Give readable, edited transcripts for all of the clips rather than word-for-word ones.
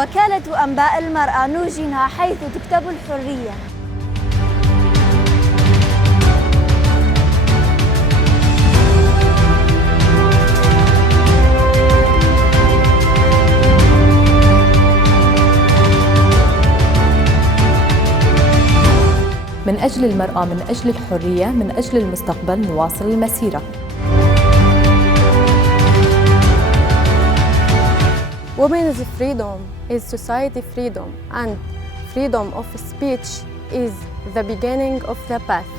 وكالة أنباء المرأة نوجينها حيث تكتب الحرية. من أجل المرأة، من أجل الحرية، من أجل المستقبل نواصل المسيرة. Women's freedom is society freedom, and freedom of speech is the beginning of the path.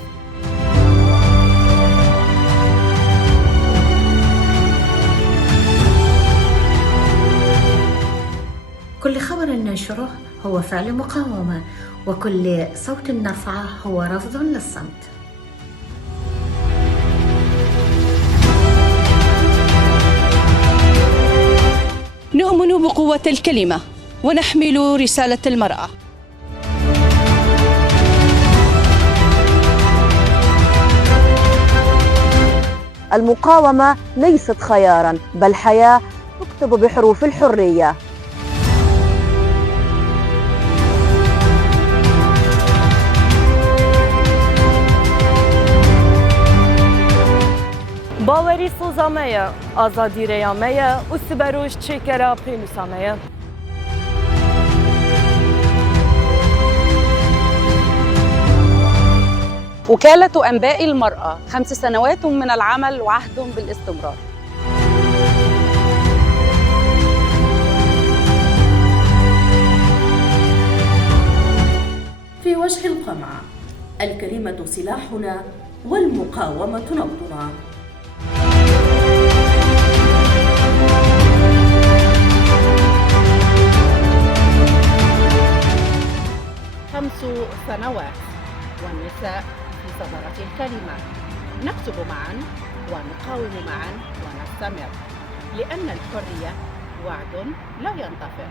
كل خبر ننشره هو فعل مقاومة، وكل صوت نرفعه هو رفض للصمت. نؤمن بقوة الكلمة ونحمل رسالة المرأة. المقاومة ليست خياراً، بل حياة تكتب بحروف الحرية. باوری سوزامه، آزادی ریامه، و سبروش چکرا پینوسامه. وكالة أنباء المرأة 5 سنوات من العمل وعهد بالاستمرار. في وجه القمع، الكلمة سلاحنا والمقاومة نبضنا. 5 سنوات والنساء في صدارة الكلمة. نكتب معا ونقاوم معا ونستمر، لأن الحرية وعد لا ينطفئ.